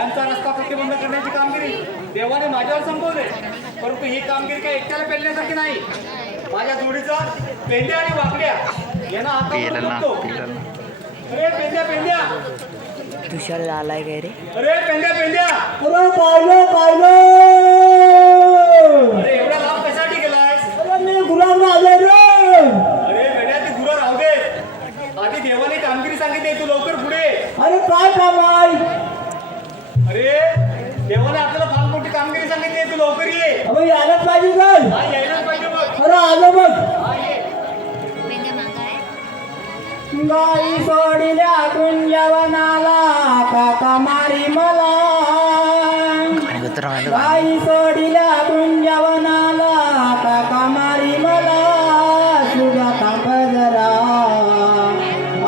यांचा रस्ता प्रतिबंध करण्याची कामगिरी देवाने माझ्यावर संपवले, परंतु ही कामगिरी काही एकट्याला पेलण्यासारखी नाही. माझ्या जोडीचा पेंड्या आणि वाकड्या यांना हातावर बघतो. अरे पेंड्या पेंड्या, तुषार आलाय काय रे? अरे पेंड्या पेंड्या, अरे पाहिलं पाहिलं. अरे एवढा लांब कशासाठी गेलायस? अरे मी गुलाम राजा रे. अरे बेड्या ती गुरं राहू दे, आधी देवाने कामगिरी सांगितली, तू लवकर पुढे. अरे काय काम आहे? अरे देवाने आपल्याला फार मोठी कामगिरी सांगितली, तू लवकर ये. अबे यायलाच पाहिजे काय? हा यायलाच पाहिजे बघ. अरे आलो बघ. हा ये. गाई सोडिल्या कुंजवनाला काका मारी मला. गाई सोडिल्या कुंजवनाला काका मारी मला. तुझा थांब जरा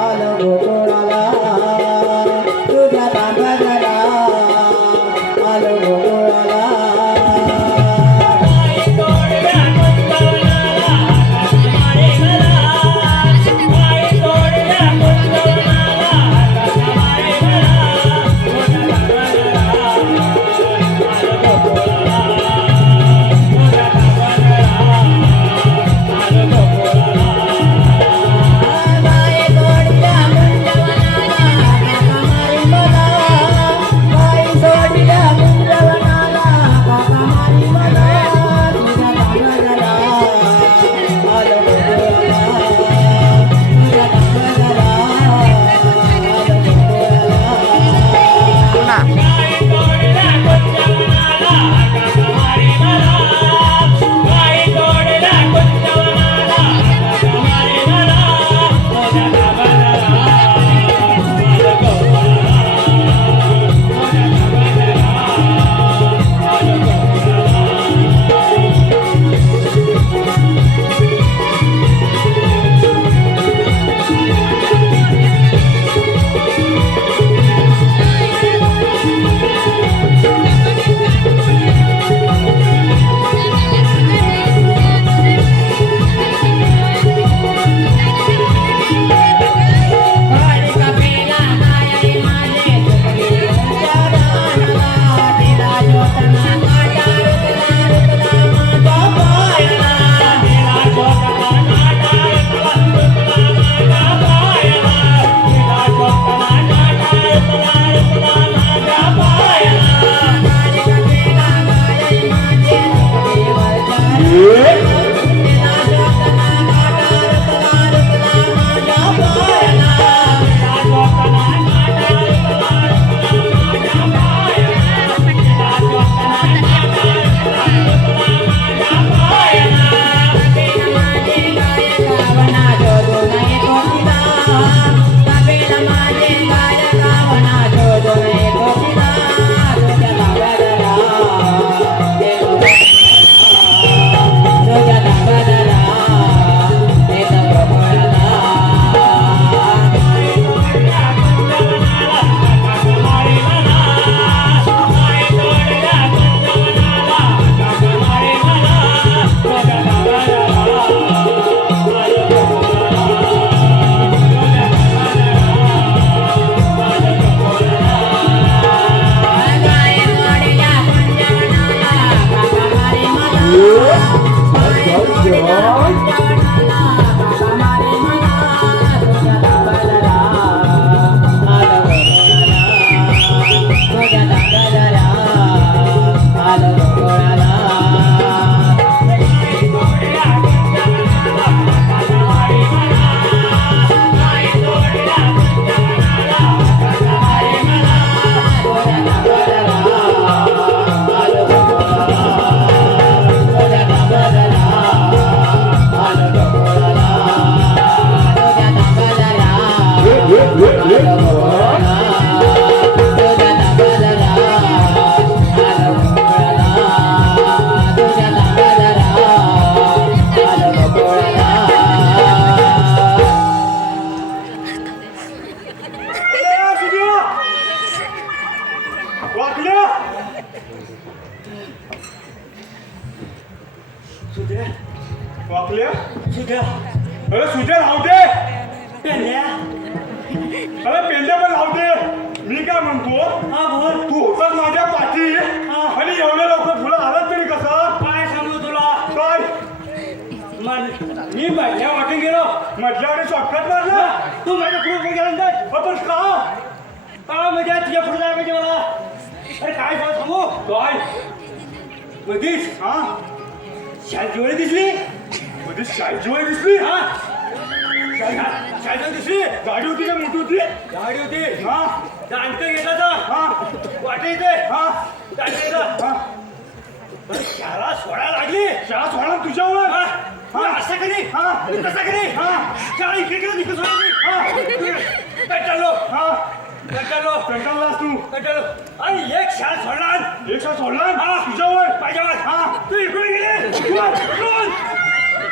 आलो गोकुळाला. तुझा थांब जरा आलो गोकुळाला. सुद्या वाकल्या सुद्या अरे सुद्या राहू दे पेंड्या अरे पेंड्या पण राहू दे मी काय म्हणतो हा बोल. तू होताच माझ्या पाठी आणि एवढ्या लवकर तुला आलाच तरी कसं काय सांगू तुला? काय मी पहिल्या वाटेन गेलो. म्हटल्यावर शॉर्टकट मारला तू माझ्या पुढे गेल्यानंतर आपण का का म्हणजे तुझ्या पुढे जायला पाहिजे मला? अरे काय झालं सांगू? काय मधीच हा शालजीवाडी दिसली. मध्ये शाळेची दिसली हा शालजीवाडी दिसली. गाडी होती का मोठी होती गाडी होती. हा दांडकं घेतला तर हा वाटे इथे हा दांडकं हा शाळा सोडायला लागली. शाळा सोडा तुझ्यावर हा असं करी. हा कसा करी. हा शाळा इकडे तिकडे सोडायची. हा कंटाळलो हा कंटाळलो कंटाळलास तू कंटाळलो. आणि एक शाळा सोडला. एक शाळा सोडला हा. तुझ्यावर माझ्यावर. हा. तू इकडे गेले.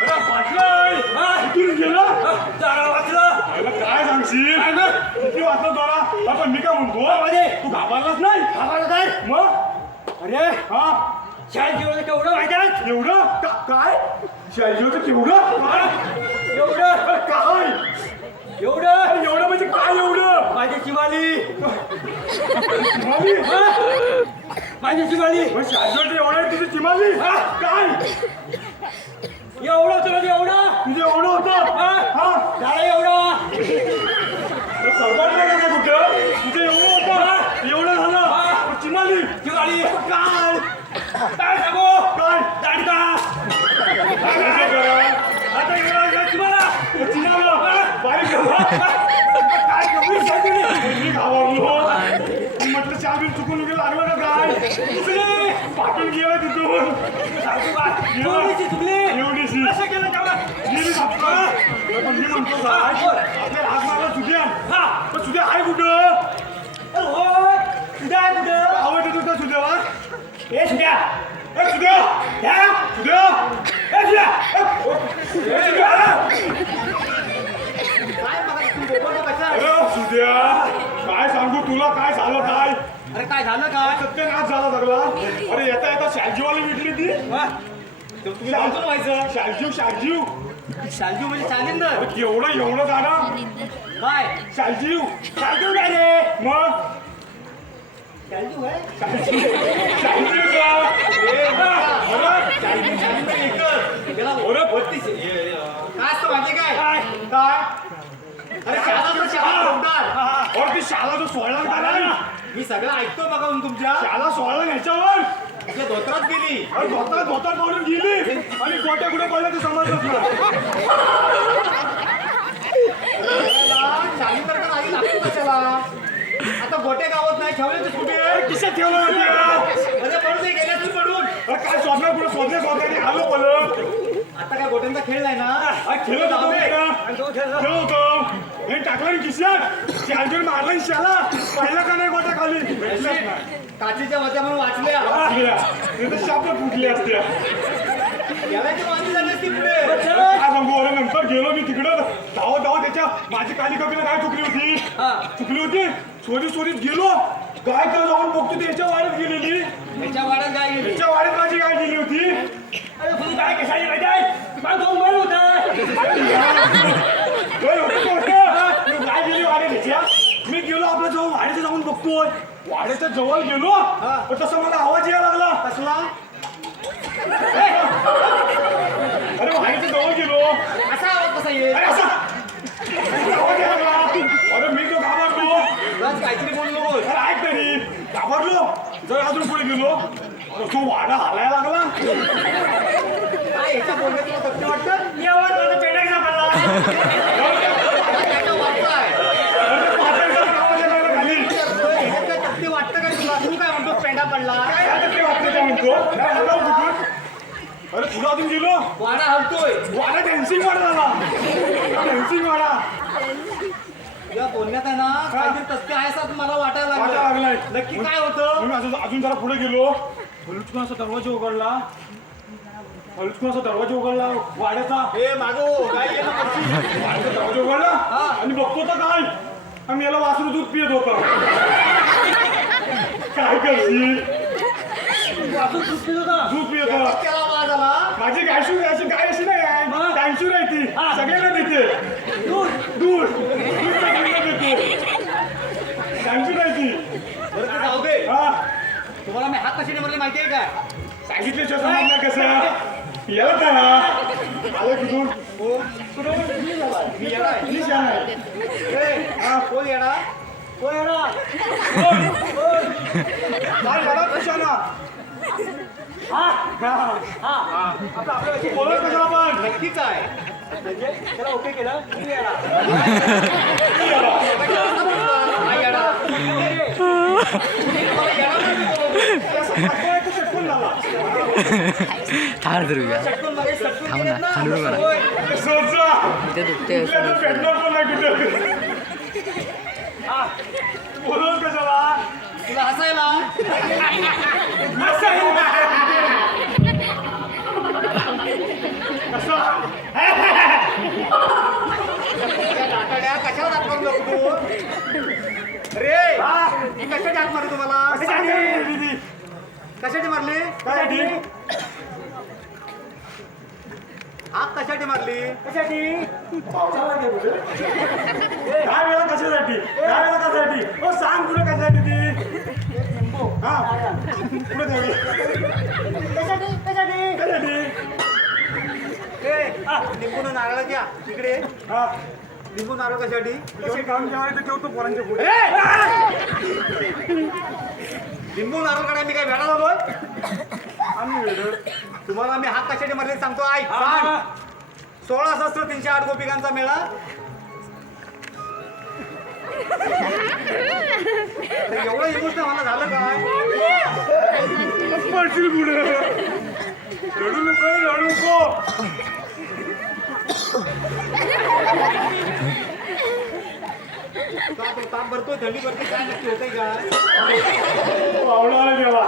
अरे पाटलाय इथून गेला जागा वाचलं. अरे काय सांगशील काय गं? किती वाजता दोरा आपण मी काय म्हणतो मध्ये. तू घाबरलाच नाही आम्हाला काय? मग अरे हा शाळेत जेवण केवढं माहिती आहे? एवढं काय शाळेची होतं केवढं एवढं काय एवढं एवढं म्हणजे काय एवढं माझी चिमाली. चिमाली माझी चिमाली शाळेची एवढं आहे तुझी चिमाली हा. काय एवढं तुला एवढं तुझं एवढं होतं हा. हा झालं एवढं. सरकार का कुठं तुझं एवढं होतं एवढं झालं हा. पण चिमाली चिमाली काय काय सांगू? काय दांडका. काय करा आता एवढं चिमाला. चिमाला बारीक काय कमी सांगितली मी घाबरलो मी म्हटलं चहा चुकून वगैरे लागलं का काय चुकली. पाठून गेला तिथून सांगू का? एवढीशी चुकली. एवढीशी कसं केलं तेवढं? गेली पण मी म्हणतो काय आपल्या हात मारला सुद्या हा. पण सुद्या आहे कुठं अरे हो. सुद्या आहे कुठं? आवाज येतो का सुद्याला ए सुद्या. ए सुद्या ह्या. सुद्या ए सुद्या. ए सुद्या अरे सुद्या काय सांगू तुला काय झालं काय अरे काय झालं काय? सत्यनाश झाला सगळा अरे येता येता शालजीवाली विकली ती तुम्ही समजून व्हायचं. शालजीव शालजीव शालजू म्हणजे चालिंदर. अरे एवढं एवढं गाणं काय शालजीव शालजू काय रे? मग शालजू आहे. शालजीव का अरे शालिंदर एकच. त्याला अरे काय असतं माहिती काय? काय? अरे शाळा तर शाळा सोडणार. अरे ती शाळा जो सोडला का नाही मी सगळं ऐकतो बघा तुमच्या. शाळा सोडला ह्याच्यावर तुझ्या धोत्रात गेली. अरे धोतर काढून गेली आणि गोट्या कुठे पडल्या ते समजलंच नाही शालिंदर का नाही लागतो कशाला? आता गोटे गावात नाही ठेवले ते कुठे? किशात ठेवलं होतं अरे पडून ते गेले तू पडून. अरे काय शोधणार पुढे शोधण्याने आलो बोलत आता काय गोट्यांचा खेळ नाही ना. खेळत होतो खेळत होतो हे टाकलं किशात शालजीवर मारला शाला पाहिला का नाही गोट्या खाली भेटलाच नाही काचीच्या वत्या म्हणून वाचल्या. ते तर शाप फुटले असते यालाची माहिती झाली असती पुढे. काय सांगू अरे नंतर गेलो मी तिकडं धावत धावत त्याच्या माझी काली कपीला काय चुकली होती चुकली होती शोधीत गेलो गाय का जाऊन बघतो त्याच्या वाड्यात गेलेली त्याच्या वाड्यात काय गेली? त्याच्या वाड्यात माझी गाय गेली होती अरे तुझी काय कशाली माहिती आहे? मला दोन बैल होता. गाय गेली वाड्यात त्याच्या मी गेलो आपल्या जवळ वाड्याच्या जाऊन बघतोय वाड्याच्या जवळ गेलो पण तसं मला आवाज यायला लागला कसला? अरे वाड्याच्या जवळ गेलो असा आवाज कसा येईल? अरे असा आवाज यायला लागला अरे मी तो घाबरलो उगाच काहीतरी बोलू नकोस. अरे ऐक तरी घाबरलो जर अजून पुढे गेलो अरे तो वाडा हालायला लागला काय ह्याच्या बोलण्यात तुला सत्य वाटतं? एवढं माझा पेटा घाबरला त्याचा वाटतं आहे. अरे पातळीचा आवाज यायला लागला खाली ह्याच्यात काय सत्य वाटतं का तुला? तू काय म्हणतो पेंडा पडला? काय आता ते वाटतं का म्हणतो काय हलव कुठून अरे पुढे अजून गेलो वाडा हलतोय. वाडा डॅन्सिंग वाडा झाला डॅन्सिंग वाडा या बोलण्यात आहे ना काहीतरी तथ्य आहे असं मला वाटायला वाटायला लागलाय. नक्की काय होतं? मी अजून जरा पुढे गेलो हलुचकून असा दरवाजा उघडला हलुचकून असा दरवाजा उघडला वाड्याचा हे मागो काय येणं पडची. वाड्याचा दरवाजा उघडला आणि बघतो तर काय आम्ही याला वासरू दूध पियत होतो काय करशील वासून सुटली होता. दूध पियत त्याला आवाज आला. माझी गायशी गाय अशी नाही आहे टाईमशूर आहे ती सगळ्यांना देते दूध दूध दूध सगळ्यांना देते टाईमशूर आहे ती तुम्हाला मी हात कशाने मारले माहिती आहे का? सांगितल्याशिवाय समजणार कसं याला ना आलं कुठून हो मी येणार आहे. मीच येणार. कोण येणार? कोण येणार? काय झालं कशाला बोलत कशाला पण नक्कीच आहे. म्हणजे त्याला ओके केलं तुम्ही येणार. हा, येणार. चटकून झाला थांब ध्रुव्या चटकन मध्ये चटकन थांब केलेत ना, हलू नका. होय. सोचा इथे दुखते कुठल्या तर भेटणार पण नाही कुठं बोलत कशाला तुला हसायला असं आहे. कसं आठवड्या कशाला दाखवून नको तू रे कशाची हात मारली तुम्हाला कशाची मारली हात कशाची मारली कशासाठी काय वेळा कशासाठी हो सांग तुला कशासाठी ती हा पुढे जाऊया कशासाठी लिंबून नारळ घ्या इकडे हा लिंबू नारळ कशासाठी कसे काम जेवायला ते ठेवतो पोरांच्या पुढे लिंबू नारळ काढा मी काय भेटा झालोय आम्ही वेळ तुम्हाला मी हात कशाची मारले सांगतो ऐक सांग 16,308 गोपिकांचा मेळा तर एवढं इमोशनल मला झालं काय पडशील पुढे रडू नको का तो ताप भरतोय थंडी भरते काय नक्की होतंय काय आवडा देवा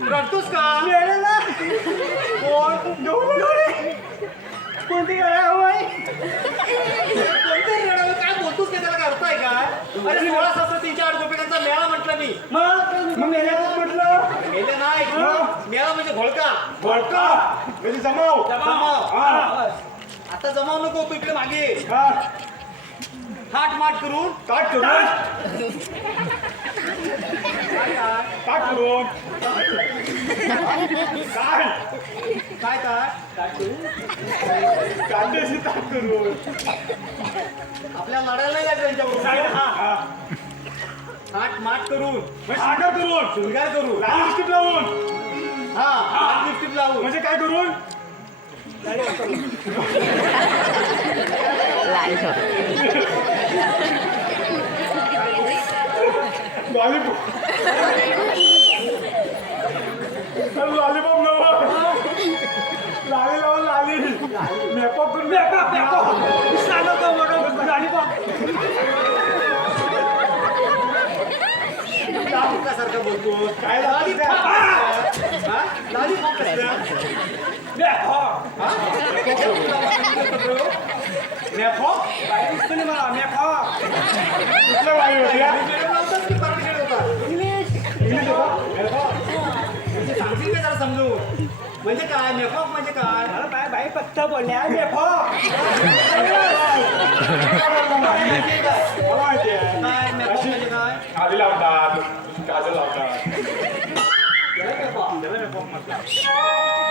रडतोस का कोण कोणती गाड्या हवाय कोणते रडावं काय बोलतोस का त्याला काय अर्थ आहे काय अरे 16,308 गोपिकांचा मेळा म्हटलं मी मग म्हटलं मेले नाही मेळा म्हणजे घोळका बळका म्हणजे जमाव जमाव हा आता जमाव नको तू इकडे मागे हा थाट माट करून ताट करून ताट करून काय काय ताट कांद्याची ताट करून आपल्या लढायला नाही लागलं त्यांच्याबरोबर हा थाट माट करून आकार करून शृंगार करून लाल लिपस्टिक लावून हा लिपस्टिक लावून म्हणजे काय करून लॉलीपॉप लॉलीपॉप नवा लाली लावून लाली मेकअप करून मेकअप सांगतो लॉलीपॉप सारखं बोलतो काय लॉलीपॉप कसलं मेकअप कुठल्या वायू होत्या इंग्लिश सांगतील का जरा समजू म्हणजे काय मेकअप म्हणजे काय बाई फक्त बोलल्या काय मेकअप म्हणजे काय आधी लावतात काजल लावतात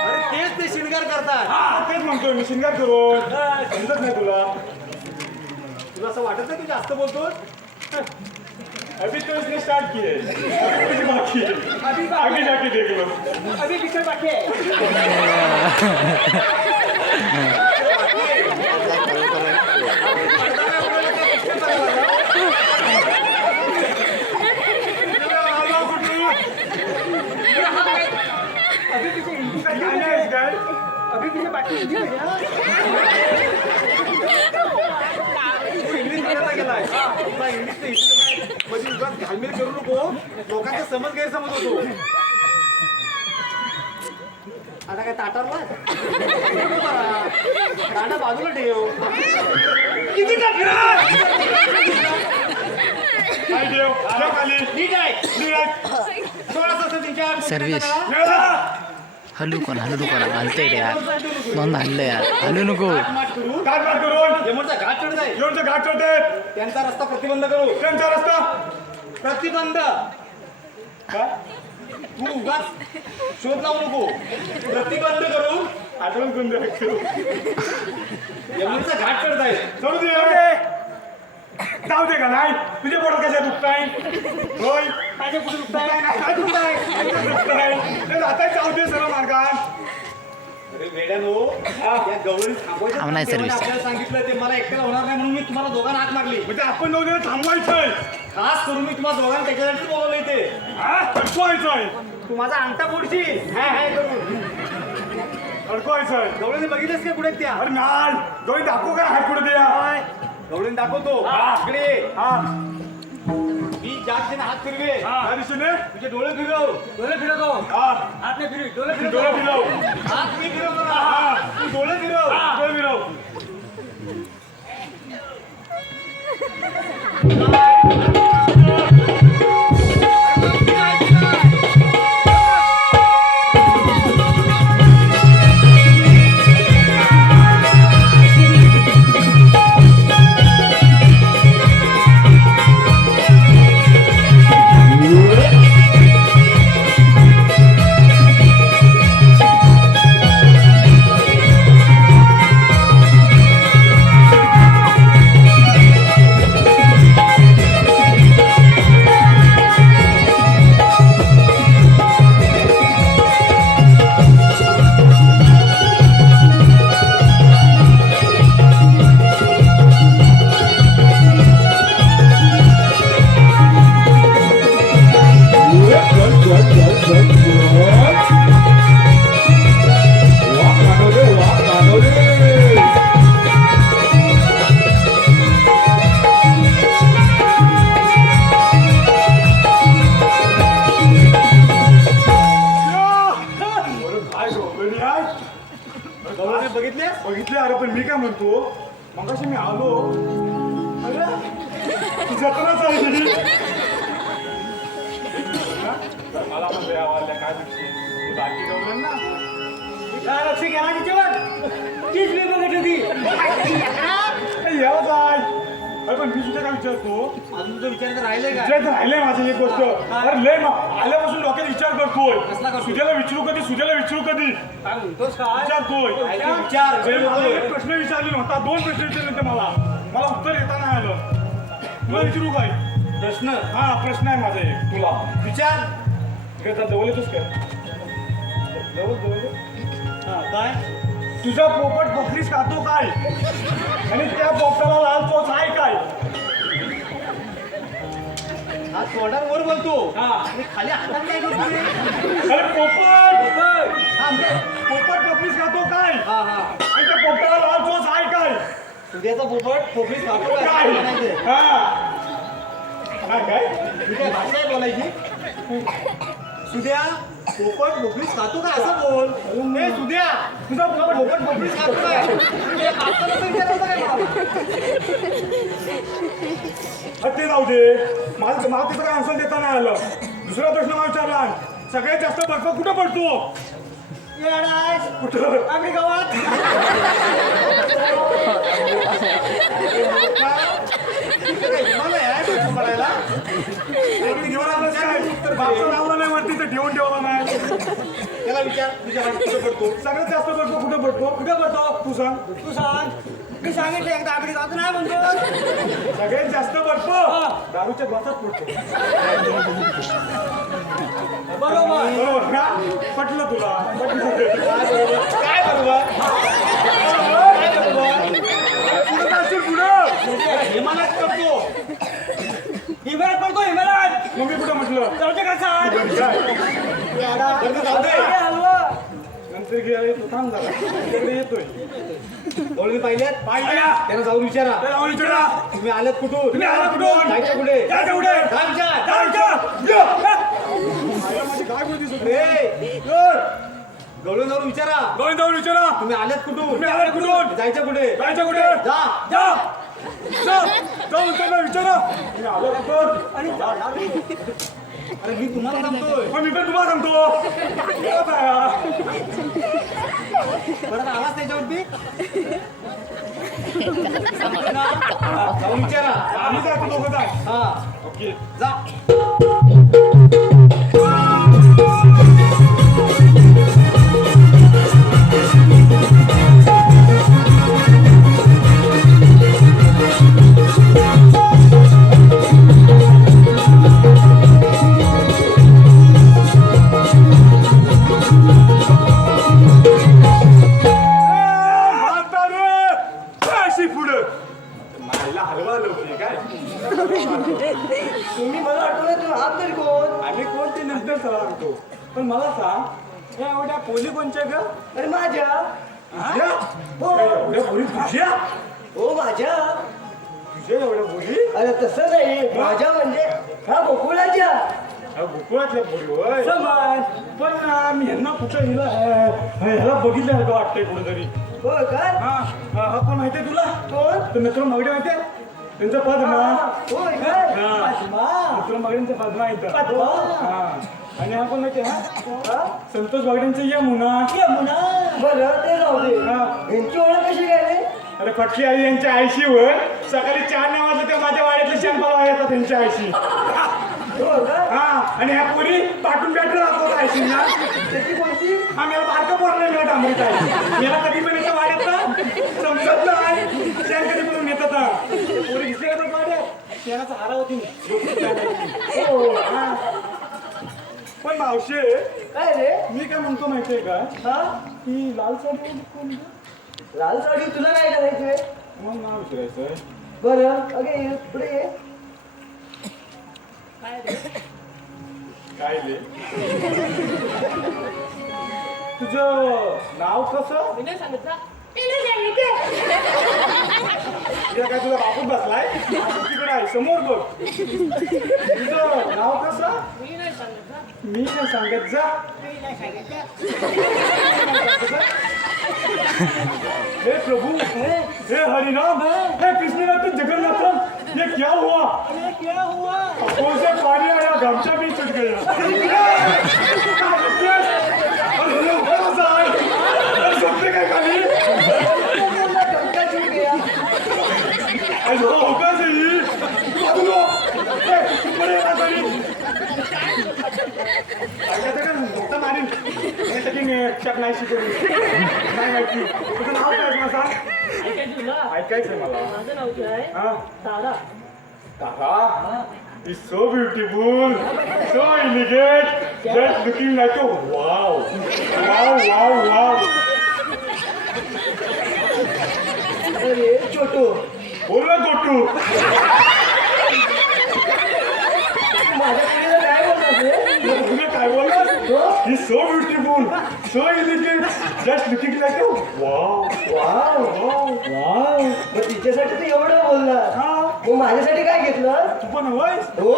अरे तेच ते शिणगार करतात तेच म्हणतोय मी शिंगार करून समजत नाही तुला तुला असं वाटत नाही तू जास्त बोलतोस अभी तो इसने स्टार्ट किए अभी कुछ बाकी है आगे जाके देख लो अभी पिक्चर बाकी है अभी पीछे बाकी हिंदी में इंग्लिश मीडियमला गेलाय तुला इंग्लिश ते हिंदी म्हणजे उगाच घालमेल करू नको लोकांचा समज गैरसमज होतो आता काय ताटारला ताटा बाजूला ठेव किती का फिरा काय देव आला खाली ठीक आहे 16,308 सर्विस. मेळा हलू कोण हलतंय रे यार दोन हल्लं यार हलू नको माट करू काय मार करून यमनचा घाट चढत आहे एवढं घाट चढते त्यांचा रस्ता प्रतिबंध करू त्यांचा रस्ता प्रतिबंध काय तू उगाच शोध लावू नको. प्रतिबंध करून आठवण करून द्या. यमुनेचा घाट चढत आहे. चढू दे. जाऊ दे का नाही तुझ्या पोटात कशा दुखताय होय माझ्या कुठे दुखताय काय दुखताय आता जाऊ दे सर्व मार्गात. अरे वेड्यानो, या गवळणी थांबवायचं आम्हाला नाही सर्व्हिस. आपल्याला सांगितलं ते मला एकट्याला होणार नाही म्हणून मी तुम्हाला दोघांना हाक मारली. म्हणजे आपण जाऊ दे थांबवायचंय. खास करून मी तुम्हाला दोघांना त्याच्यासाठीच बोलवलं इथे. हा अडकवायचंय. तू माझा अंगठा फोडशी हाय हाय करून. अडकवायचंय. गवळणी बघितलंस का कुठे त्या? अरे नाही दोन दाखवू का हात पुढे द्या. गवळणी दाखवतो. इकडे ये. हा मी ज्या दिशेने हात फिरवे त्या दिशेने तुझे डोळे फिरव. डोळे फिरवतो हा हात नाही फिरवी डोळे डोळे फिरवतो फिरव. हात मी फिरवतो ना. हा तू डोळे फिरव. डोळे फिरव. गवळणी बघितले? बघितले. अरे पण मी काय म्हणतो मगाशी मी आलो अरे तू जत्राच आहे ही. तर मला पण लय आवडल्या काय विषय तू बाकी गवलं ना लक्ष घ्या तिच्यावर तीच मी बघितली होती यावं जाय. अरे पण मी तुझ्या काय विचारतो अजून तुझं विचारायचं राहिलंय का? विचार राहिलंय माझी एक गोष्ट. अरे लय आल्यापासून डोक्यात विचार कसला करतोय करतोय? सुजयला विचारू कधी सुजयला विचारू कधी काय म्हणतोस काय विचारतोय. विचार जे मला एक प्रश्न विचारले नव्हता दोन प्रश्न विचारले होते मला उत्तर येता नाही आलं. तुला विचारू काय प्रश्न हा प्रश्न आहे माझा एक तुला विचार. इकडे जवळ येतोस काय जवळ हा, काय? तुझा पोपट बकरीच खातो काय आणि त्या पोपटाला लाल चोच आहे काय. हा तोंडावर वर बोलतो. हा. आणि खाली हातात काय करतो रे? अरे पोपट हा, म्हणजे- पोपट बकरीच खातो काय हा हा आणि त्या पोपटाला लाल चोच आहे काय. उद्याचा पोपट पोपलीस खातो काय? काय म्हणायचं. हा काय ही काय भाषा आहे बोलायची? सुद्या पोपट बोकरीस खातो काय असं बोल. ए सुद्या तुझा पोपट बोकरीस खातो काय? ते खातो कसं विचारलं काय मला? ते जाऊ दे मला त्याचं काय आन्सर देता नाही आलं. दुसरा प्रश्न मला विचारला सगळ्यात जास्त बर्फ कुठं पडतो. येणार कुठं आम्ही गावात मला आहे बर्फ पडायला. बापचं नावला नाही वरती तर ठेवून ठेवला नाही. त्याला विचार तुझ्या भाषेत कुठं पडतो? सगळ्यात जास्त बर्फ कुठं पडतो कुठं पडतो तू सांग. तू सांग मी सांगितलं एकदा आम्ही गावात नाही म्हणतो सगळ्यात जास्त बर्फ दारूच्या ग्लासात पडतो. बरोबर बरोबर ना पटलं तुला पटलं. काय बरोबर? काय बरोबर? पुढं जाशील पुढं. हिमालयात पडतो. हिमालयात पडतो हिमालयात मग मी कुठं म्हटलं जाऊच्या कसं बरं, जाऊ दे. नंतर गेला तू थांब झाला तुझ्याकडे येतोय. गवळणी पाहिल्यात? पाहिल्या. त्यांना जाऊन विचारा. त्याला जाऊन विचारा तुम्ही आलात कुठून? तुम्ही आलात कुठून? जायचं कुठे? जायचं कुठे? काय विचार? काय विचार? माझी काय बोलती सुद्धा? ए, गवळणी जाऊन विचारा. जाऊन जाऊन विचारा तुम्ही आलात कुठून? तुम्ही आलात कुठून? जायचं कुठे? जायचं कुठे जा. जा जाऊन त्यांना विचारा मी आलो कुठून आणि अरे मी तुम्हाला सांगतोय. पण मी पण तुम्हाला सांगतो परत आवाज त्याच्यावरती सांगतो ना. जाऊन विचारा. आम्ही जायचं दोघं जाय हा ओके जा. पोली कोणच्या ग? अरे माझ्या तुझ्या? हो. एवढ्या पोरी तुझ्या? हो माझ्या. तुझ्या एवढ्या पोरी? अरे तसं नाही, माझ्या म्हणजे हा गोकुळाच्या गोकुळातल्या पोरी होय. समान. पण मी ह्यांना कुठं ह्याला बघितल्यासारखं वाटतंय कुठेतरी. हो का? हा कोण माहितीये तुला? कोण? तर मित्र मागडे माहितीये? त्यांचा पद्मा. होय काय? हा. पद्मा. मित्र मागड्यांचा पद्मा इथं. पद्मा. हा. आणि हा कोण माहितीये हा? हा? संतोष बागड्यांचं यमुना. यमुना. बरं ते जाऊ दे. हा. यांची ओळख कशी काय रे? अरे फटकी आई यांच्या आईशी वर सकाळी 4 नाही वाजलं तेव्हा माझ्या वाड्यातले शॅम्पल येतात त्यांच्या आईशी. हो का? हा आणि ह्या पोरी पाठून बॅटर राहतो आईशींना. त्याची कोणती? हा मला बारका पोरला मिळत डांबरीत आहे. मला कधी पण येतं वाड्यात ना समजत नाही शॅन कधी पण येतात ना. पोरी दिसले का वाड्यात शेणाचा हारा होती. हो. हा. पण मावशे काय रे? मी काय म्हणतो माहितीये का हा? की लाल साडी कोण ग? लाल साडी तुला काय करायचंय? मला नाव विचारायचंय. बरं अगे ये, पुढे ये. काय ले तुझं नाव कसं? काय तुझा बापूच बसलाय तिकडे आहे समोर बघ. तुझं नाव कसं? मी नाही सांगत जा. हे प्रभु हे हरिनाम हे कृष्णनाथ जगन्नाथ ये क्या हुआ? अरे क्या हुआ? कौन से पानी आया गमछा भी छूट गया. सोपते काय खाली गमछा छूट गया. अरे हो का सही बाजूला बरे ना तरी का मोठा मारीन चक नाही शिकवली नाही माहिती. तुझं नाव काय मला सांग. ऐकायचंय मला. माझं नाव काय? हा तारा. Tara is so beautiful, so elegant, just looking like a wow. अरे छोटू, बोल ना गोटू. माझ्या पुढे काय बोलतात रे? तुला काय बोललास? He's so beautiful, so elegant, just looking like a wow. Wow. मग तिच्यासाठी तू एवढं बोलला. हा मग माझ्यासाठी काय घेतलं? तू पण हवंयस. हो.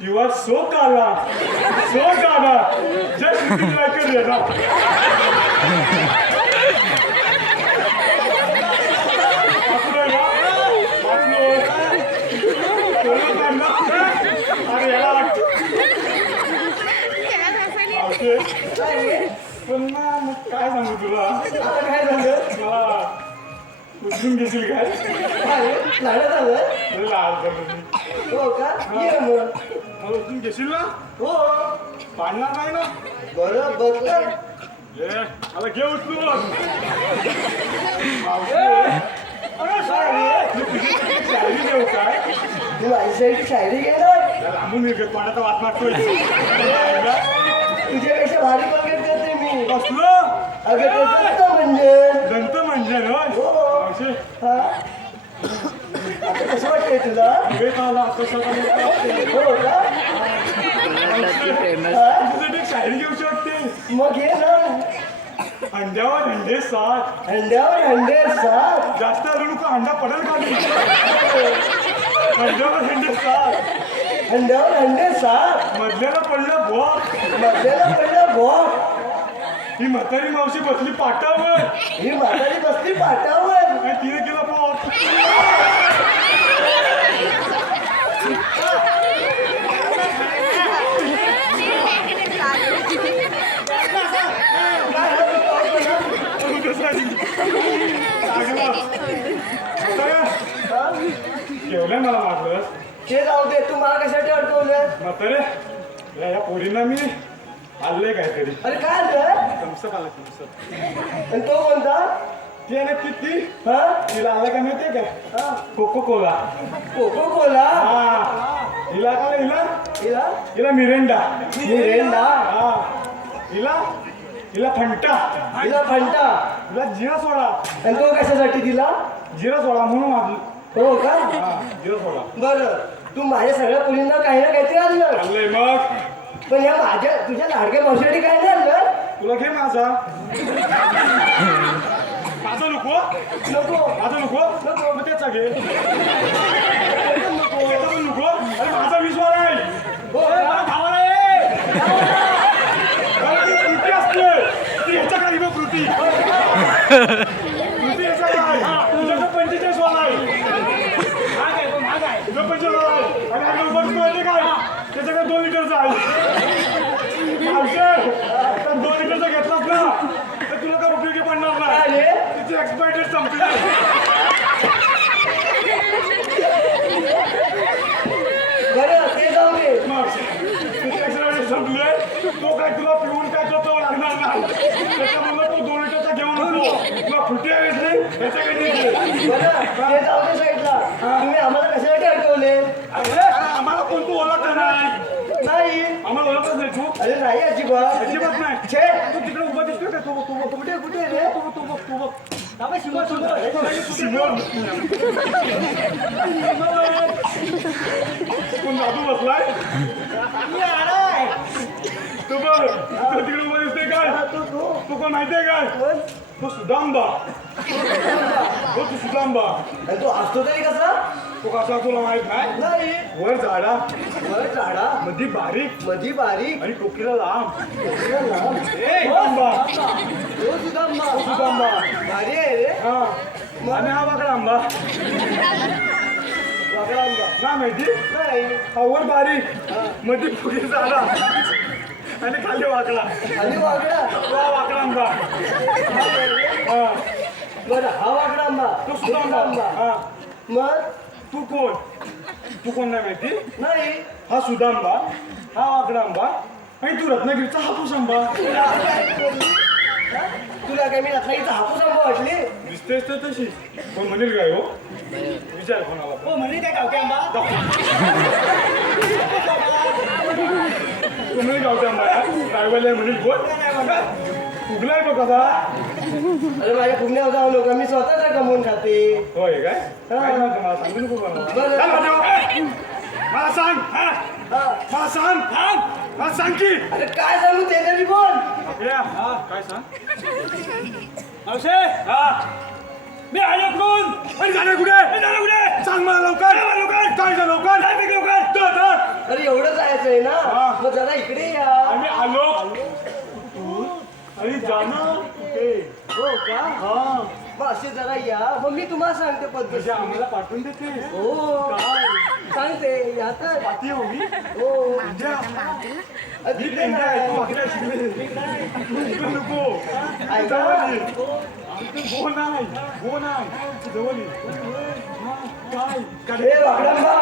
You are so काला, just looking like a रेडा. अरे याला वाटतं काय रे? पण ना मग काय सांगू तुला. आता काय झालं? मला उचलून घेशील काय? काय रे? लहान झालं? लाल कलरची. हो का? ये मग. मला उचलून घेशील ना? हो. पाडणार नाही ना? बरं बघ. ये मला घे उचलून. शायरी देऊ काय? तू माझ्यासाठी शायरी घेणार? लांबून निर्गत पाण्याचा वाट मागतोय. तुझ्यापेक्षा भारी पॉकेट करते मी. कसलं? अगं ते दंतमंजन. दंत म्हणजे ना हो. मावशी, हा? आता कसं वाटतंय तुला? वेळ आला कशाला हो का? हा? तुझ्यासाठी एक शायरी घेऊशी वाटते. मग घे ना. अंड्यावर अंडे 7. अंड्यावर अंडे 7. जास्त आलो नको अंडा पडेल का नाही. अंड्यावर अंडे 7. अंड्यावर अंडे 7. मधल्याला पडलं बॉक. मधल्याला पडलं बॉक. ही म्हातारी मावशी बसली पाटावर ही म्हातारी बसली पाटावर. आणि तिने केला बॉक. केवलंय मला मारलंस. ते जाऊ दे, तू मला कशासाठी अडकवलं? म्हातारे या पोरींना मी आलंय काहीतरी. अरे काय झालं? थम्सअप आला थम्सअप. आणि तो कोणता? ती आहे ना किती हा? तिला आलं का माहितीये का? हा? Coca Cola. Coca Cola. हा हिला का हिला हिला हिला मिरेंडा. मिरेंडा. हा हिला हिला फंटा. हिला फंटा. हिला जिरा सोडा. आणि तो कशासाठी दिला? जिरा सोडा म्हणून वाजलं. हो का? हा जिरा सोडा बरं, तू माझ्या सगळ्या मुलींना काही ना काहीतरी आणलं. आणलंय मग. पण या माझ्या तुझ्या लाडक्या मावशीसाठी काय नाही आणलं? तुला घे माझा माझा नको माझा नको मग त्याचा घे त्याचा पण नको अरे माझा विश्वास आहे भावाला कृती असते ती ह्याच्या खाली बघ कृती ह्याच्या काय तुझ्याकडे 45 वाला आहे तुझं 45 वाला आहे आणि आपल्याला बघतो माहिती काय त्याच्याकडे 2 लिटरचा आहे 2 लिटरचा घेतलास ना तर तुला काय उपयोगी पडणार नाही तिची एक्सपायरी डेट संपली संपले तो काय तुला पिऊन काय तो लागणार नाही त्याच्यामुळे तू 2 लिटरचा घेऊन नको तुला फुटे वेचले त्याच्याकडे तुम्ही आम्हाला कशासाठी अडकवले आम्हाला कोण तू ओळखत नाही आम्हाला ओळखत नाही तू अरे नाही अजिबात अजिबात नाही छे तू तिकडे उभा दिसतोय का तू कुठे कुठे रे तू बघ बाबा शिमोर सिमोन कोण जादू बसलाय तू बघ तिकडे उभा दिसतोय काय तू कोण माहितीये काय तो सुदांबा हो तू सुदांबा तू असतो तरी कसा तो कसा तुला माहित नाही वर झाडा मध्ये बारीक मधी बारीक आणि टोकीला लांब सुदांबा भारी आहे रे हा आणि हा वाकडा आंबा वाकडा आंबा ना माहिती नाही हा वर बारीक मध्ये फुगे झाडा आणि खाली वाकडा आणि वाकडा हा वाकडा आंबा हा बरं हा वाकडा आंबा तो सुदांबा हा मग तू कोण नाही माहिती नाही हा सुदांबा हा वाकडा आंबा आणि तू रत्नागिरीचा हापूस आंबा तुला काय मी रत्नागिरीचा हापूस आंबा वाटली दिसतेस तर तशी कोण म्हणेल काय हो विचार कोणाला हो म्हणे काय गावठी आंबा तू म्हणेल गावच्या आंबा ड्रायव्हरला म्हणेल कोण उगलाय बघ कसा अरे माझ्या पुण्यावर जाऊ नका मी स्वतःचा कमवून खाते होय काय काय नव्हतं मला सांगू नको मला बरं. चल माझ्या. मला सांग मला सांग की अरे काय सांगू ते तरी बोल काय सांग मावशे मी आलो कोण अरे झालं कुठे सांग मला लवकर काय झालं लवकर अरे एवढं जायचंय ना मग जरा इकडे या आम्ही आलो अरे जाणं कुठे हो का मग असे जरा या मग मी तुम्हाला सांगते पद्धत म्हणजे आम्हाला पाठवून देते हो सांगते या तर पाठी हो मी हो इंडिया तिकडे इंडिया आहे तू वाकडा शिकले नको ऐका. हो नाही जवळ ये. हे वाकडंबा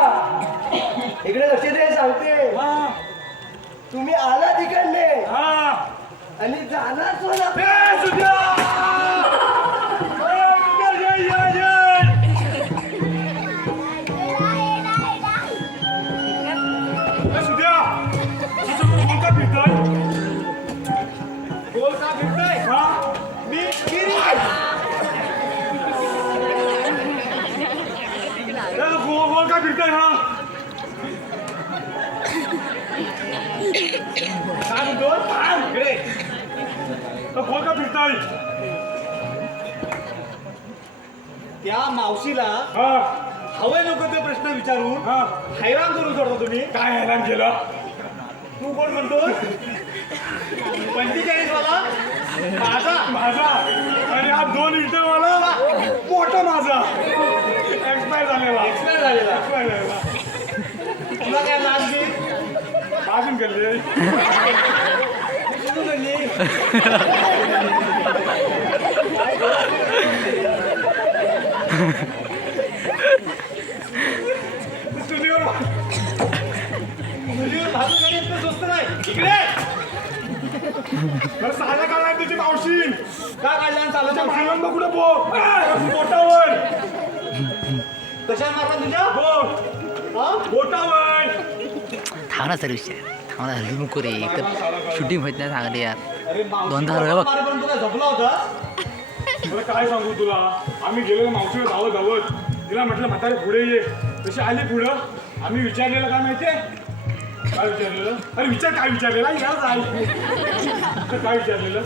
इकडे लक्ष दे सांगते तुम्ही आला तिकडने आणि जाणार सोना गोल का फिरतोय हा गोल का फिरतोय त्या मावशीला हा हवे नको ते प्रश्न विचारून हा हैराण करून सोडतो तुम्ही काय हैराण केलं तू कोण म्हणतो 45 वाला माझा आणि हा 2 लिटर वाला मोठा माझा एक्सपायर झालेला तुला काय लागली अजून गेले स्वस्त नाही इकडे साधा काढला त्याची मावशी का काढला चालत मारलं बघ कुठं बोटावर कशा मारला तुझ्या बोटावर थांब ना सर विषय थांब ना हल्ली नको रे तर शूटिंग होत नाही सांगले यार अरे दोनदा हरवलं बघ. मारेपर्यंत तुला झोपला होता मला काय सांगू तुला आम्ही गेलेलो मावशीवर धावत तिला म्हटलं म्हातारे पुढे ये तशी आली पुढं आम्ही विचारलेलं काय माहितीये काय विचारलेलं अरे विचार काय विचारलेला यार काय विचारलेलं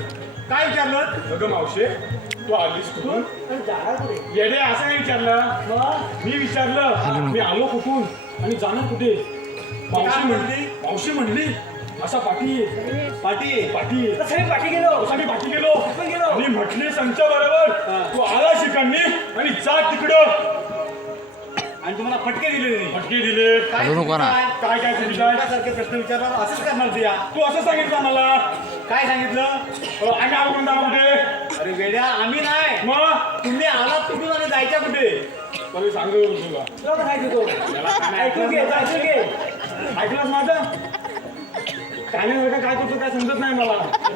काय विचारलं अगं मावशे तू आलीस कुठून पण जाणार कुठे येडे असं काय विचारलं मग मी विचारलं मी आलो कुठून आणि जाणार कुठे मावशी म्हणली असा पाठी पाठी तसं पाठी गेलो असा पाठी गेलो आपण गेलो आणि म्हटली संच्या बरोबर तू आला शिकांनी आणि जा तिकडं आणि तुम्हाला फटके दिले नाही फटके दिले काय हलू नको ना. काय काय सांगितलं सारखे प्रश्न विचारणार असंच करणार ते या तू असं सांगितलं मला काय सांगितलं आम्ही आलो कोणता कुठे अरे वेड्या आम्ही नाही मग तुम्ही आलात कुठून आणि जायच्या कुठे मला सांगू तुला तुला काय देतो ऐकून घे ऐकून घे ऐकलंस माझं कानेसारखं काय करतो काय समजत नाही मला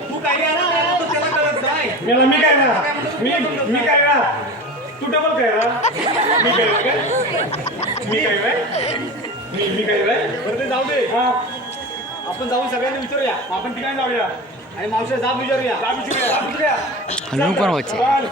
तू काही आला तर त्याला कळत नाही मला मी काय ना मी काय ना तू डबल काय ना मी काय मी काय बरं ते जाऊ दे हा आपण जाऊन सगळ्यांना विचारूया आपण ठिकाणी जाऊया आणि मावशी जाब विचारूया हलू नको ना बच्चे चल.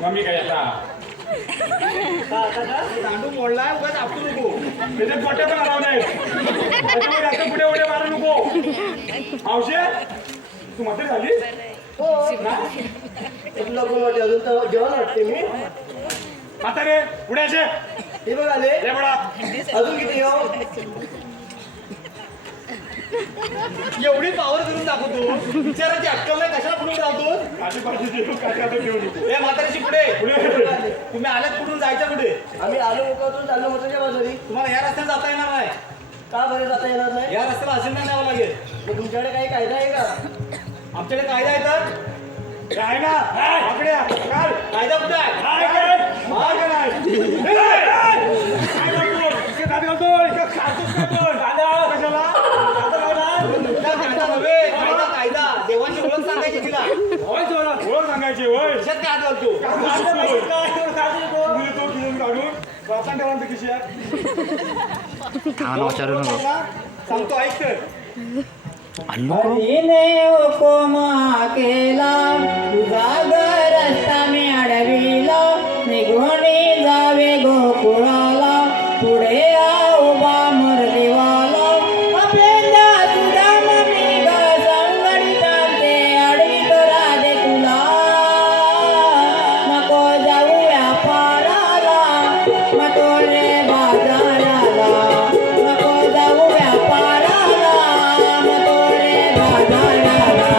मम्मी काय आता तांडू मोडलाय उगाच आपटू नको त्याच्यात मोठ्या पण लावले त्याच्यामुळे जास्त पुढे उड्या मारू नको मावशे तू म्हातारी झाली हो तुला कोण वाटते अजून तर जेवण वाटते मी म्हातारे पुढ्याचे हे बघ आले ये बडा अजून किती येऊ एवढी पावर करून दाखवतो विचाराची अक्कल नाही कशाला पुढून राहतो काठी पाठी देऊ काय काय घेऊ नको ए म्हाताऱ्याची पुढे पुढे तुम्ही आल्यात कुठून जायच्या कुठे आम्ही आलो मुखातून चाललो मोठ्याच्या बाजूनी तुम्हाला या रस्त्याने जाता येणार नाही का बरे जाता येणार नाही या रस्त्याला असेल नाही न्यावं लागेल मग तुमच्याकडे काही कायदा आहे का आमच्याकडे कायदा येतात आहे ना आकड्या काढ कायदा कुठे आहे काय काय मार का नाही काय करतो इथे दाद घालतो इथे खातोस करतो दादा कशाला आता काय ना कुठला कायदा नव्हे कायदा कायदा देवाची ओळख सांगायची तिला होय जोरा ओळख सांगायची होय कशात काय घालतो थांबा विचारू नको सांगतो ऐक तर हल्लू नको तिने हुकुमा केला तुझा रस्ता मी अडविला निघून जावे गोकुळाला पुढे उभा मुरलीवाला आपल्या तुझ्या मम्मी ग संगणितांचे अडवित राधे तुला नको जाऊ व्यापाराला नको रे बाजाराला नको जाऊ व्यापाराला नको रे बाजाराला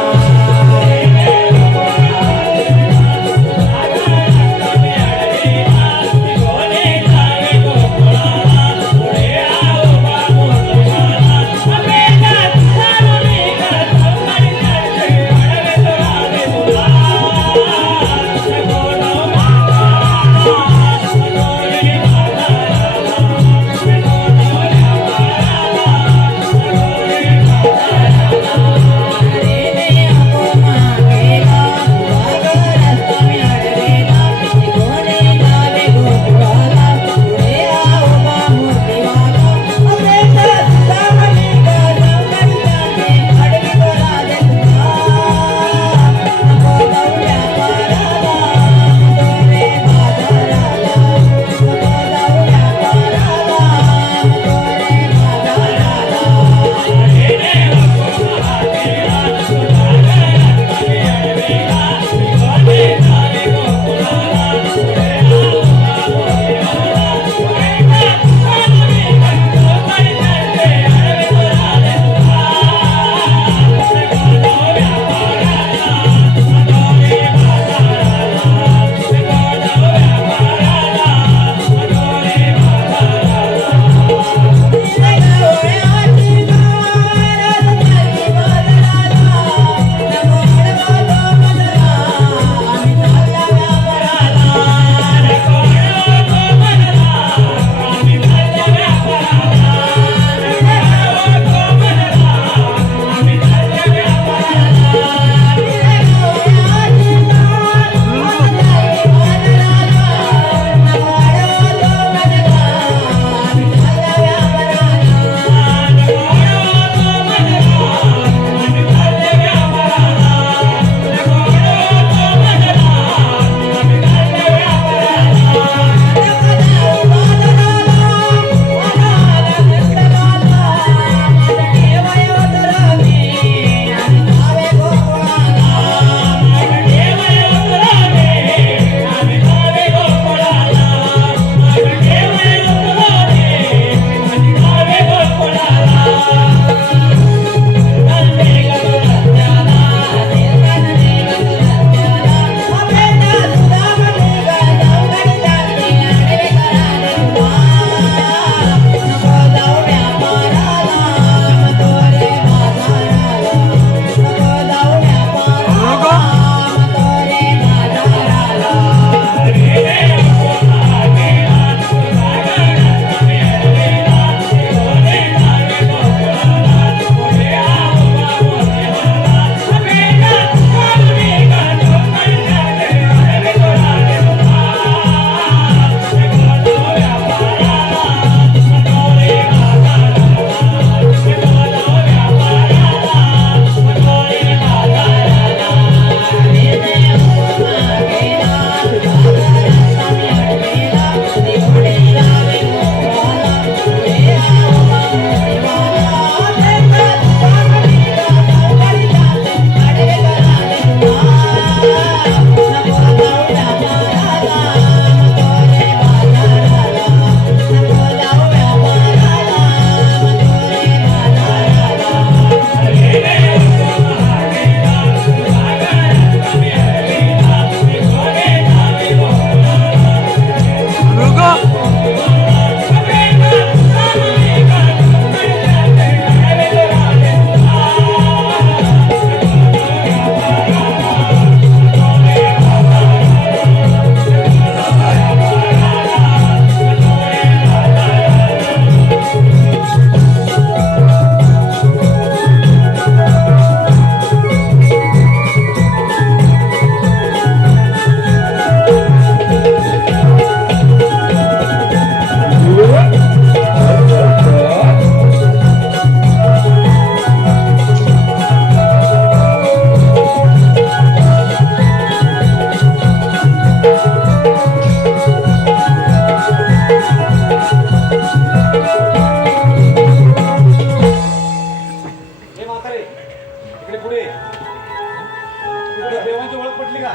देवांची ओळख पटली का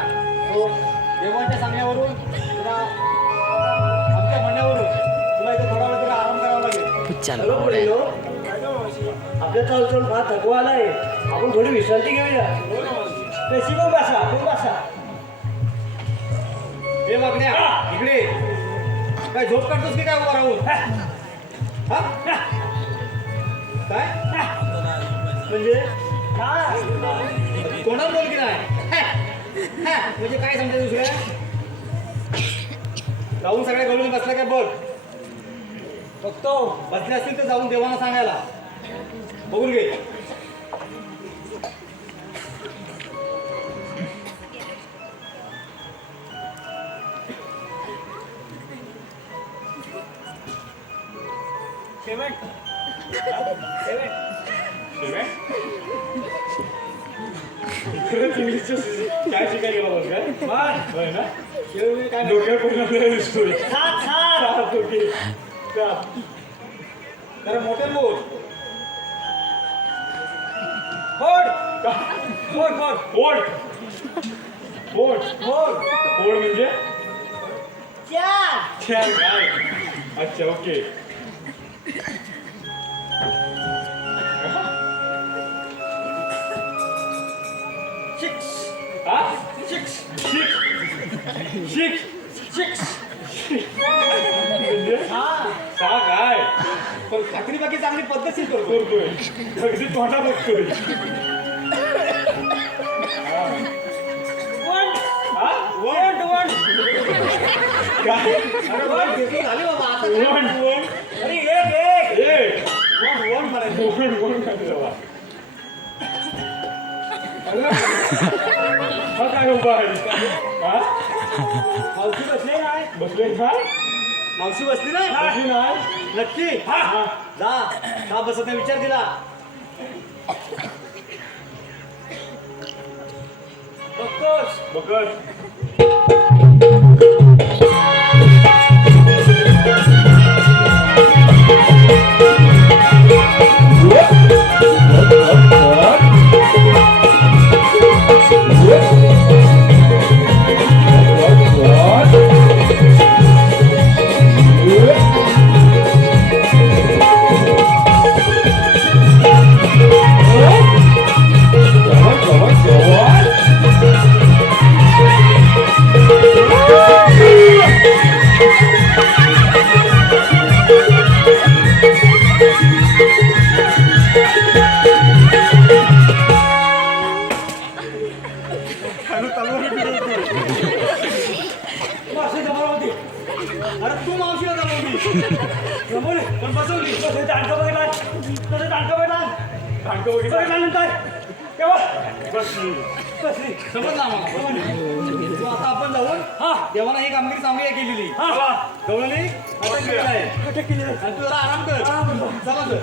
हो देवांच्या सांगण्यावरून तुला आमच्या म्हणण्यावरून तुला इथे थोडा वेळ तुला आराम करावा लागेल. चल चलो पुढे नो. आपल्या चालून फार थकवा आलाय, आपण थोडी विश्रांती घेऊया. तशी पण बसा. हे वागण्या इकडे काय झोप काढतोस की काय उभा राहून हा? काय म्हणजे कोणाला बोल की नाही म्हणजे काय समजायचं दुसऱ्या जाऊन सगळ्या गळून बसल्या काय बघ बघतो बसले असतील तर जाऊन देवांना सांगायला बघून घे. काय शिकाय गेला बस काय ना काय डोक्यावर पूर्ण दिसतोय जरा मोठे बोल फोड म्हणजे चार काय अच्छा ओके सहा काय पण खात्री बाकी चांगली पद्धतशीर करतो करतोय अगदी तोंडा बघतोय काय झाली बाबा आता वन अरे एक एक वन म्हणायचं वन बाबा हा काय उभा आहे हा मावशी बसले नाही बसले का मावशी बसली नाही बसली नाही नक्की हा जा का बसत नाही विचार दिला बघतोस बघत मावशी जमावली अरे तू मावशीला जमवली पण बसवली दांडका बघितला नंतर बसली समजलं आम्हाला तू आता आपण जाऊन देवाला ही कामगिरी चांगली केलेली गवळणी अटक केलेली आहे आणि तू जरा आराम कर चला तर.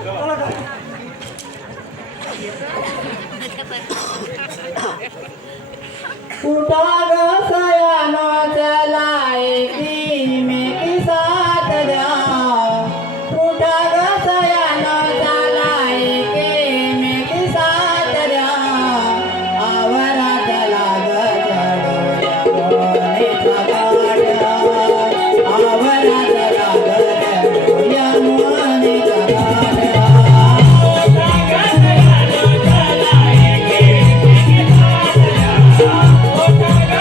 उठा ग सयानो चलाए की में साथ द्या उठा ग सयानो चलाए की में साथ द्या आवरात लाग चढोया कोणी थकाड्या आवरात लाग चढोया मोने थकाड्या Oh,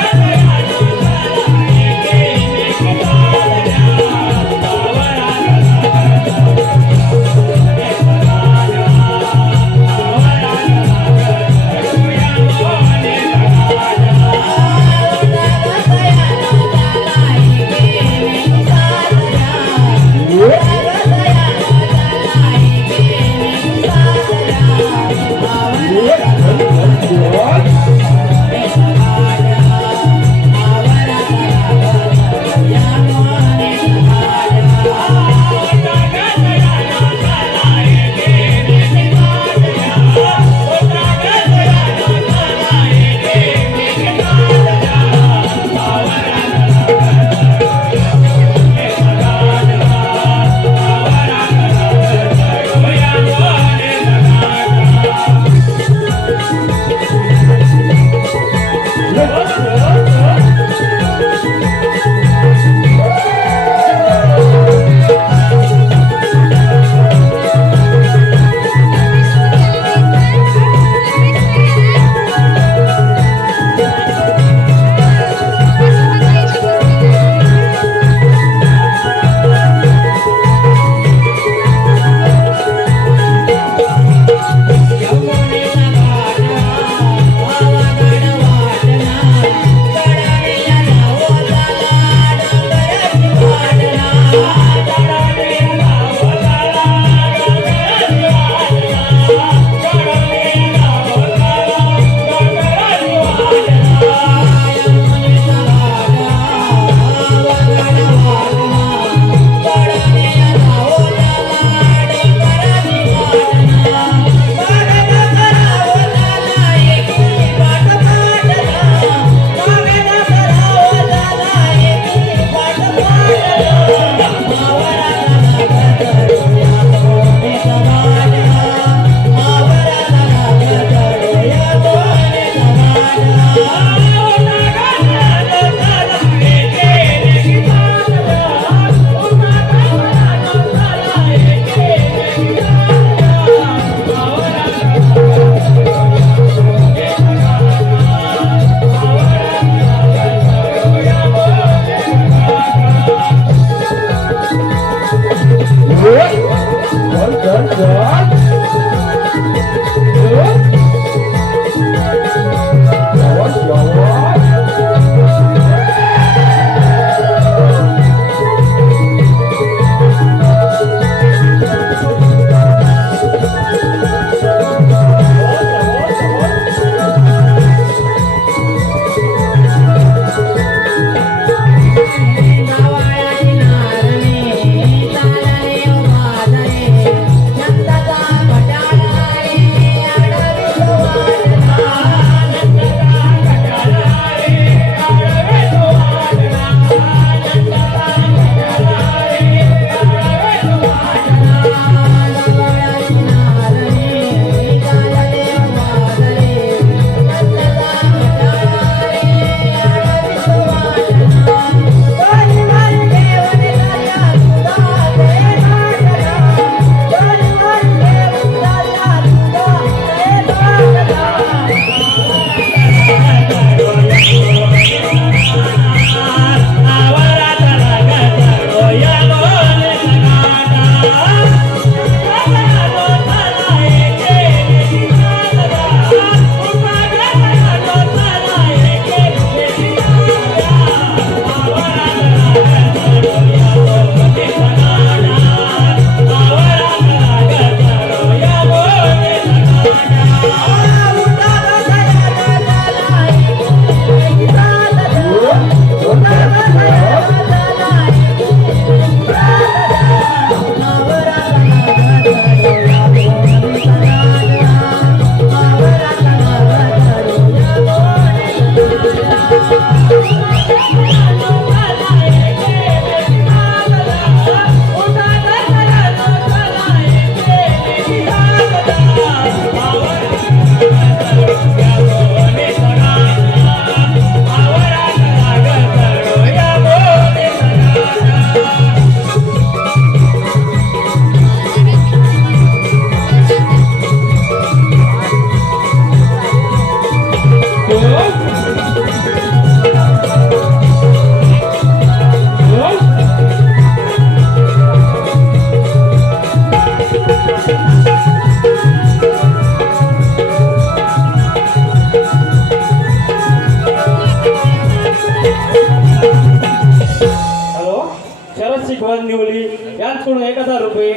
नाशिक वन निवली यांच्याकडून 1000 रुपये.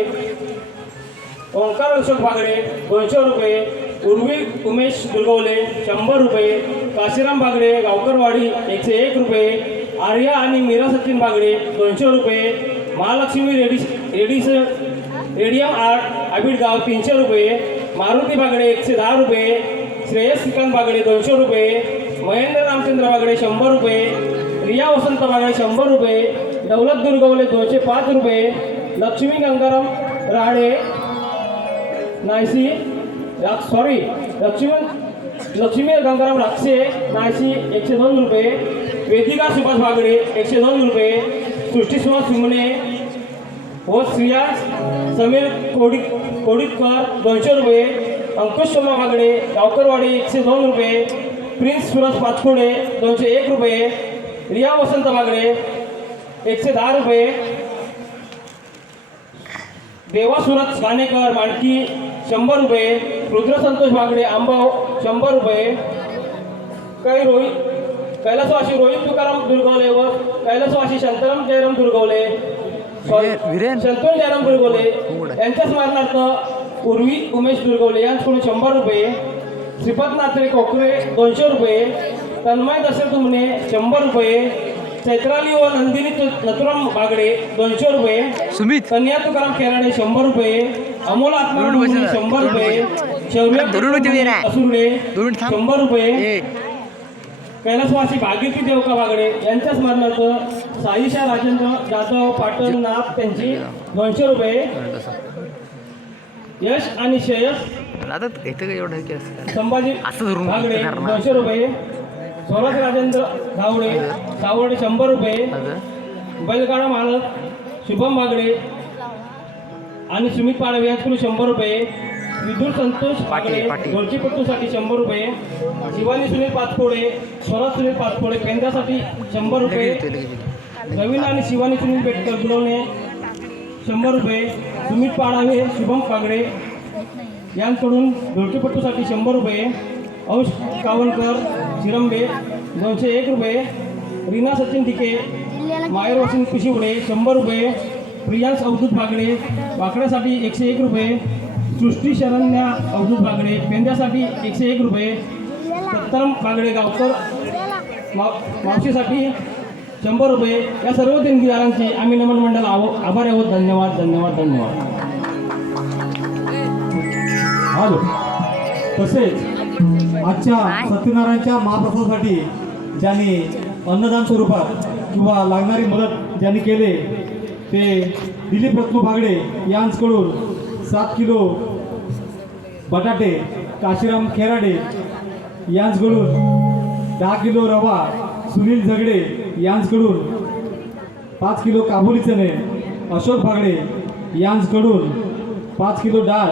ओंकार अशोक बागडे 200 रुपये. उर्वी उमेश दुर्गवले 100 रुपये. काशीराम बागडे गावकरवाडी 101 रुपये. आर्या आणि मीरा सचिन बागडे 200 रुपये. महालक्ष्मी रेडियम आर्ट आबिडगाव 300 रुपये. मारुती बागडे 110 रुपये. श्रेयस श्रीकांत बागडे 200 रुपये. महेंद्र रामचंद्र बागडे 100 रुपये. रिया वसंत बागडे 100 रुपये. दौलत दुर्गवले 205 रुपये. लक्ष्मी गंगाराम राडे नायसी लक्ष्मी गंगाराम राक्षे नायसी 102 रुपये. वेदिका सुभाष बागडे 102 रुपये. सृष्टी सुहास सुमने व श्रिया समीर कोडितकर 200 रुपये. अंकुश सोमा बागडे गावकरवाडी 102 रुपये. प्रिन्स सुरज पाचकोडे 201 रुपये. रिया वसंत बागडे 110 रुपये. देवा सुरज गाणेकर माणकी 100 रुपये. रुद्र संतोष बागडे आंबाव 100 रुपये. कैलासवासी रोहित तुकाराम दुर्गवले व कैलासवासी शांताराम जयराम दुर्गवले संतोष जयराम दुर्गवले यांच्या स्मरणार्थ उर्वी उमेश दुर्गवले यांच्याकडून 100 रुपये. श्रीपत नाथरे कोकरे 200 रुपये. तन्मय दशरथ तुमने 100 रुपये. चैत्राली व नंदिनी नथुराम बागडे 200 रुपये. सुमित कन्या तुकाराम खेराडे 100 रुपये. अमोल आत्मा 100 रुपये. शौर्य असुर्डे 100 रुपये. कैलासवासी भागीरथी देवका बागडे यांच्या स्मरणार्थ साईशा राजेंद्र जाधव पाटण नाथ त्यांची 200 रुपये. यश आणि श्रेयस आता घेतं का एवढं की असं संभाजी असं धरून बागडे करणार. 200 रुपये. स्वराज राजेंद्र धावडे 100 रुपये. बैलगाडा मालक शुभम बागडे आणि सुमित पाडवे यांच्याकडून 100 रुपये. विदुर संतोष बागडे गोलकीपट्टूसाठी 100 रुपये. शिवानी सुनील पाचपोडे स्वराज सुनील पाचपोडे पेंद्यासाठी 100 रुपये. नवीन आणि शिवानी सुनील बेटकर गुरवणे 100 रुपये. सुमित पाडावे शुभम बागडे यांकडून गोलकीपट्टूसाठी 100 रुपये. अंश कावणकर शिरंबे 201 रुपये. रीना सचिन टिके मायर वसीम कुशिवडे 100 रुपये. प्रियांश अवधूत बागडे वाकड्यासाठी 101 रुपये. सृष्टी शरण्या अवधूत बागडे पेंद्यासाठी 101 रुपये. सत्तरम बागडे गावकर मावशीसाठी 100 रुपये. या सर्व देणगीदारांचे आम्ही नमन मंडळ आभारी आहोत. धन्यवाद धन्यवाद धन्यवाद. हॅलो. तसेच आजच्या सत्यनारायणच्या महाप्रसादासाठी ज्यांनी अन्नदान स्वरूपात किंवा लागणारी मदत ज्यांनी केले ते दिलीप रत्नू बागडे यांच्याकडून 7 किलो बटाटे. काशीराम खेराडे यांच्याकडून 10 किलो रवा. सुनील झगडे यांच्याकडून 5 किलो काबुली चणे. अशोक बागडे यांच्याकडून 5 किलो डाळ.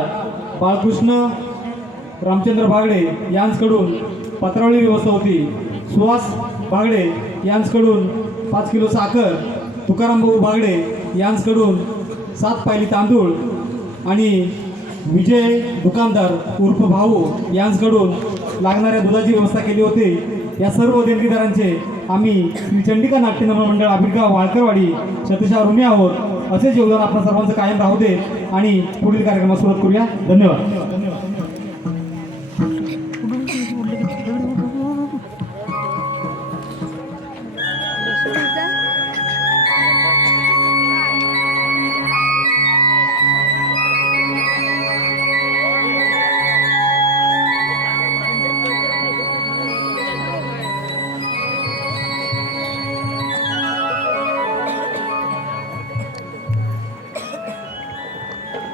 बाळकृष्ण रामचंद्र बागडे यांच्याकडून पत्रावळी व्यवस्था होती. सुहास बागडे यांच्याकडून 5 किलो साखर. तुकाराम भाऊ बागडे यांच्याकडून 7 पायली तांदूळ आणि विजय दुकानदार उर्फ भाऊ यांच्याकडून लागणाऱ्या दुधाची व्यवस्था केली होती. या सर्व देणगीदारांचे आम्ही श्री चंडिका नाट्य नमन मंडळ आबिडगाव वाळकरवाडी शतशः ऋणी आहोत. असेच योगदान आपल्या सर्वांचं कायम राहू दे आणि पुढील कार्यक्रमास सुरुवात करूया. धन्यवाद.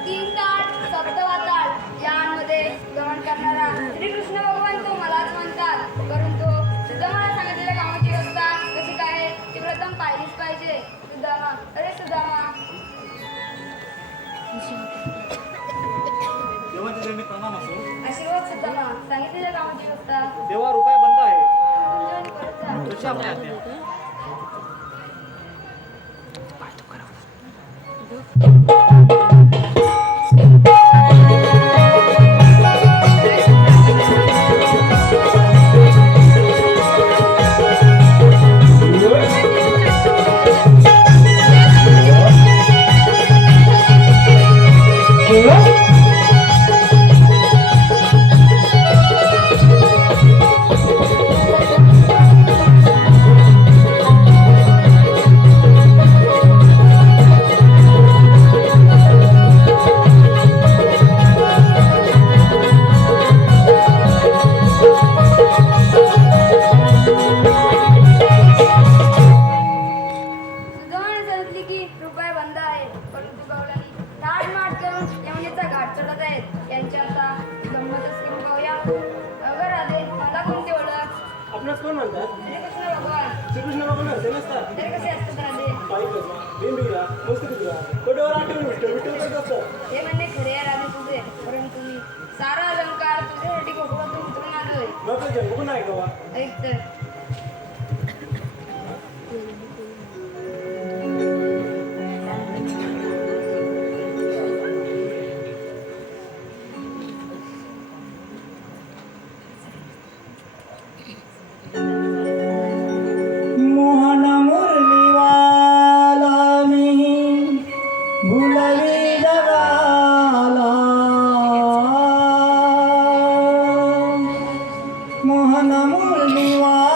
तीन ताट सप्तवाताळ यांमध्ये गमन करणारा श्रीकृष्ण भगवान तो मलाच म्हणतात. परंतु सुदामाला सांगितलेल्या कामाची व्यवस्था कशी काय आहे ती प्रथम पाहिलीच पाहिजे. सुदामा अरे सुदामा देवाचे चरणी प्रणाम असो. आशीर्वाद सुदामा सांगितलेल्या कामाची व्यवस्था देवा रुपये बंद आहे. तुमच्यावर परत जा. कशी आपल्या आज्ञा? आपण घरचे नसतात तरी कसे असतात राधे बाई कसं बिंबिरा मस्त तुझा कटोवर आठवून विठ्ठल विठ्ठल करत असतात हे म्हणणे खरे आहे राधे तुझे परंतु मी सारा अलंकार तुझ्यासाठी कोकणातून उतरून आलोय मग ते जन्म नाही का ऐक तर मोहन मुरलीवाला मी भुलवी जगाला मोहन मुरलीवाला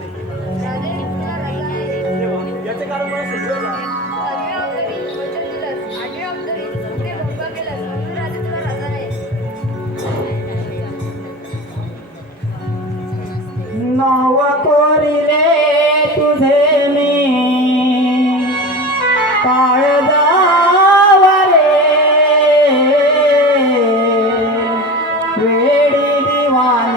राजे तुला राजा नाही. याचे कारण मला सुचलं ना. 7व्या अवतारी वचन दिलंस, 8व्या अवतारी पुढे भोंगा केलंस, म्हणून राजे तुला राजा नाही. नाव कोरिले तुझे मी काळजावरे वेडी दिवाणी